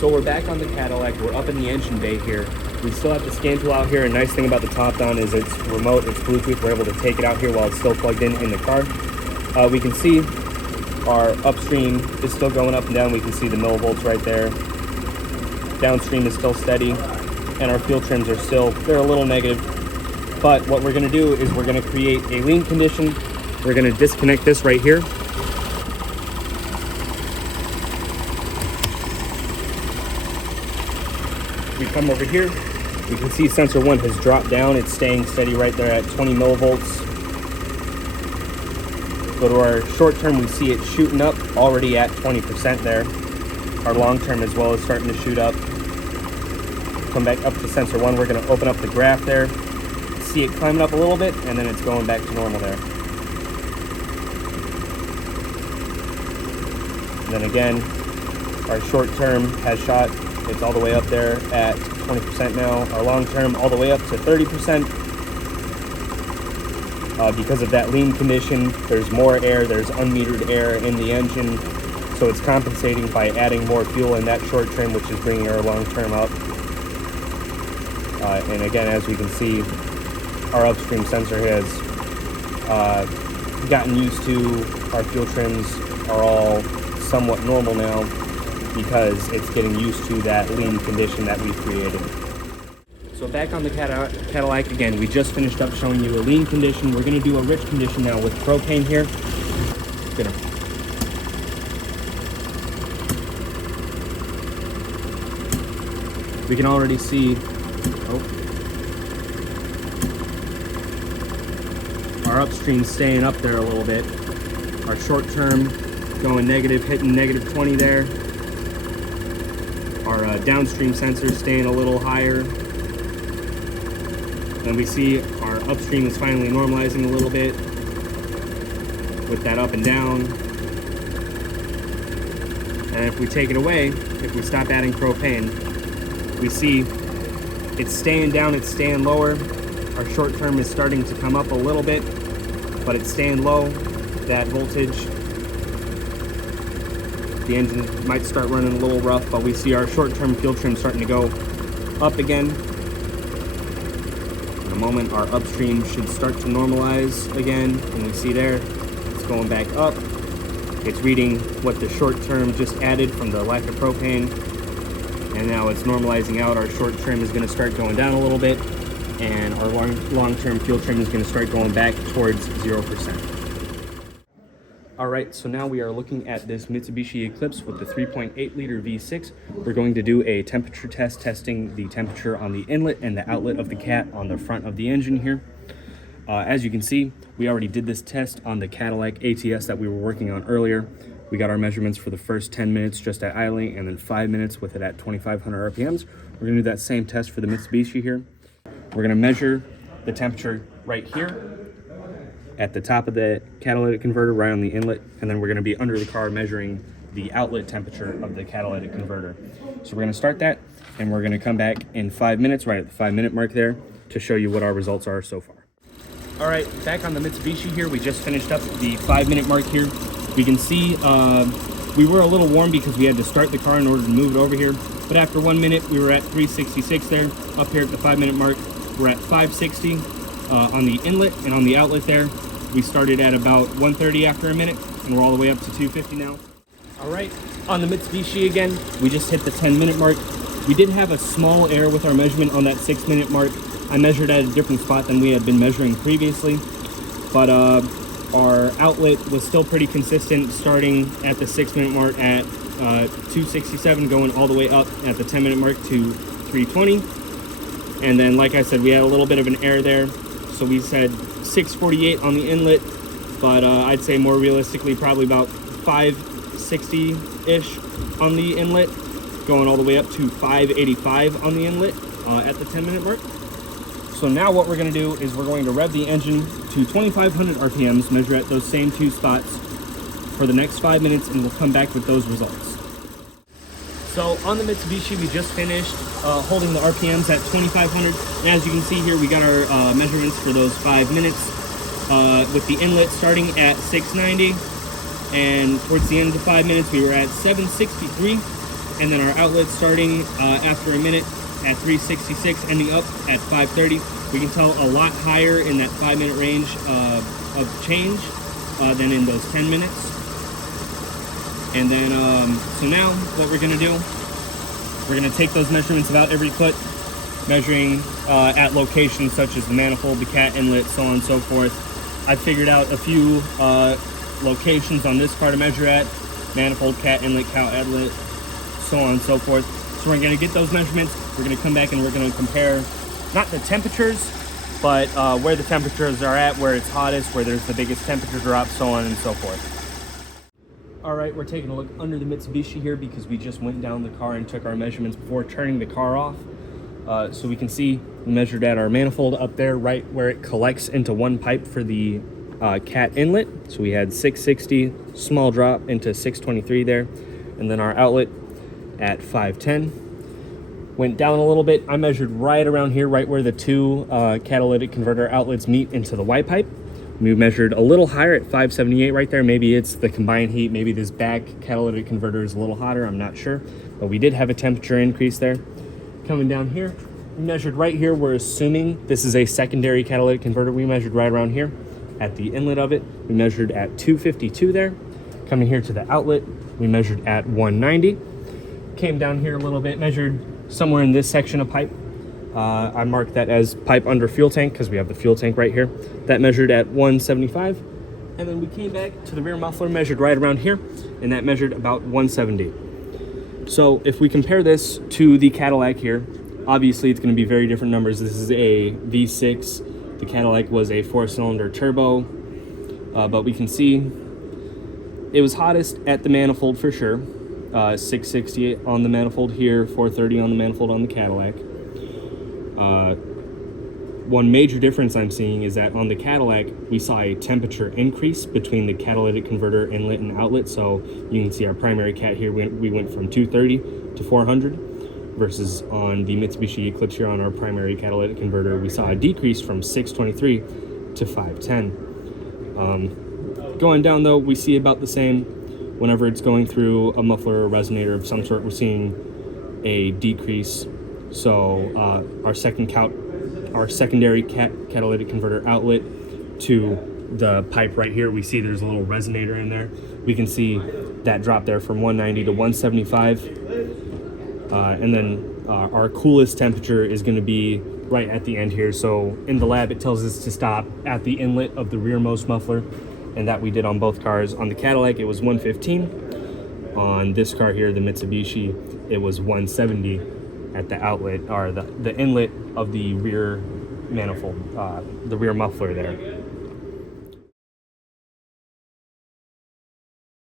So we're back on the Cadillac. We're up in the engine bay here. We still have the scan tool out here. A nice thing about the top down is it's remote, it's Bluetooth. We're able to take it out here while it's still plugged in the car. We can see our upstream is still going up and down. We can see the millivolts right there. Downstream is still steady, and our fuel trims are still, they're a little negative. But what we're gonna do is we're gonna create a lean condition. We're gonna disconnect this right here. We come over here, we can see sensor 1 has dropped down. It's staying steady right there at 20 millivolts. Go to our short term, we see it shooting up, already at 20% there. Our long term as well is starting to shoot up. Come back up to sensor 1, we're gonna open up the graph there. See it climbing up a little bit, and then it's going back to normal there. And then again, our short term has shot. It's all the way up there at 20% now. Our long term all the way up to 30%. Because of that lean condition, there's more air, there's unmetered air in the engine. So it's compensating by adding more fuel in that short term, which is bringing our long term up. And again, as we can see, our upstream sensor has gotten used to. Our fuel trims are all somewhat normal now, because it's getting used to that lean condition that we've created. So back on the Cadillac again, we just finished up showing you a lean condition. We're gonna do a rich condition now with propane here. We can already see, our upstream staying up there a little bit. Our short term going negative, hitting negative 20 there. Our downstream sensors staying a little higher. And we see our upstream is finally normalizing a little bit with that up and down. And if we take it away, if we stop adding propane, we see it's staying down, it's staying lower. Our short term is starting to come up a little bit, but it's staying low, that voltage. The engine might start running a little rough, but we see our short-term fuel trim starting to go up again. In a moment, our upstream should start to normalize again, and we see there, it's going back up. It's reading what the short term just added from the lack of propane, and now it's normalizing out. Our short trim is gonna start going down a little bit, and our long-term fuel trim is gonna start going back towards 0%. All right, so now we are looking at this Mitsubishi Eclipse with the 3.8 liter V6. We're going to do a temperature test, testing the temperature on the inlet and the outlet of the cat on the front of the engine here. As you can see, we already did this test on the Cadillac ATS that we were working on earlier. We got our measurements for the first 10 minutes just at idling, and then 5 minutes with it at 2,500 RPMs. We're gonna do that same test for the Mitsubishi here. We're gonna measure the temperature right here at the top of the catalytic converter, right on the inlet, and then we're gonna be under the car measuring the outlet temperature of the catalytic converter. So we're gonna start that, and we're gonna come back in 5 minutes, right at the 5-minute mark there, to show you what our results are so far. All right, back on the Mitsubishi here, we just finished up the 5-minute mark here. We can see we were a little warm because we had to start the car in order to move it over here, but after 1 minute, we were at 366 there. Up here at the 5-minute mark, we're at 560 on the inlet, and on the outlet there, we started at about 130 after a minute, and we're all the way up to 250 now. All right, on the Mitsubishi again, we just hit the 10-minute mark. We did have a small error with our measurement on that 6-minute mark. I measured at a different spot than we had been measuring previously, but our outlet was still pretty consistent, starting at the 6-minute mark at 267, going all the way up at the 10-minute mark to 320. And then, like I said, we had a little bit of an error there, so we said 648 on the inlet, but I'd say more realistically probably about 560-ish on the inlet, going all the way up to 585 on the inlet at the 10-minute mark. So now what we're going to do is we're going to rev the engine to 2,500 RPMs, measure at those same 2 spots for the next 5 minutes, and we'll come back with those results. So on the Mitsubishi, we just finished holding the RPMs at 2,500. And as you can see here, we got our measurements for those 5 minutes with the inlet starting at 690. And towards the end of the 5 minutes, we were at 763. and then our outlet starting after a minute at 366, ending up at 530. We can tell a lot higher in that 5-minute range of change than in those 10 minutes. And then, so now what we're gonna do, we're gonna take those measurements about every foot, measuring at locations such as the manifold, the cat inlet, so on and so forth. I figured out a few locations on this car to measure at: manifold, cat inlet, cow outlet, so on and so forth. So we're gonna get those measurements, we're gonna come back and we're gonna compare not the temperatures, but where the temperatures are at, where it's hottest, where there's the biggest temperature drop, so on and so forth. All right, we're taking a look under the Mitsubishi here because we just went down the car and took our measurements before turning the car off. So we can see we measured at our manifold up there, right where it collects into one pipe for the cat inlet. So we had 660, small drop into 623 there. And then our outlet at 510. Went down a little bit. I measured right around here, right where the two catalytic converter outlets meet into the Y pipe. We measured a little higher at 578 right there. Maybe it's the combined heat. Maybe this back catalytic converter is a little hotter. I'm not sure. But we did have a temperature increase there. Coming down here, we measured right here. We're assuming this is a secondary catalytic converter. We measured right around here at the inlet of it. We measured at 252 there. Coming here to the outlet, we measured at 190. Came down here a little bit, measured somewhere in this section of pipe. I marked that as pipe under fuel tank because we have the fuel tank right here. That measured at 175. And then we came back to the rear muffler, measured right around here, and that measured about 170. So if we compare this to the Cadillac here, obviously it's going to be very different numbers. This is a V6. The Cadillac was a 4-cylinder turbo. But we can see it was hottest at the manifold for sure. 660 on the manifold here, 430 on the manifold on the Cadillac. One major difference I'm seeing is that on the Cadillac, we saw a temperature increase between the catalytic converter inlet and outlet. So you can see our primary cat here, we went from 230 to 400, versus on the Mitsubishi Eclipse here on our primary catalytic converter, we saw a decrease from 623 to 510. Going down though, we see about the same. Whenever it's going through a muffler or resonator of some sort, we're seeing a decrease. So our secondary catalytic converter outlet to the pipe right here, we see there's a little resonator in there. We can see that drop there from 190 to 175. And then our coolest temperature is going to be right at the end here. So in the lab, it tells us to stop at the inlet of the rearmost muffler, and that we did on both cars. On the Cadillac, it was 115. On this car here, the Mitsubishi, it was 170 at the outlet, or the inlet of the rear manifold, the rear muffler there.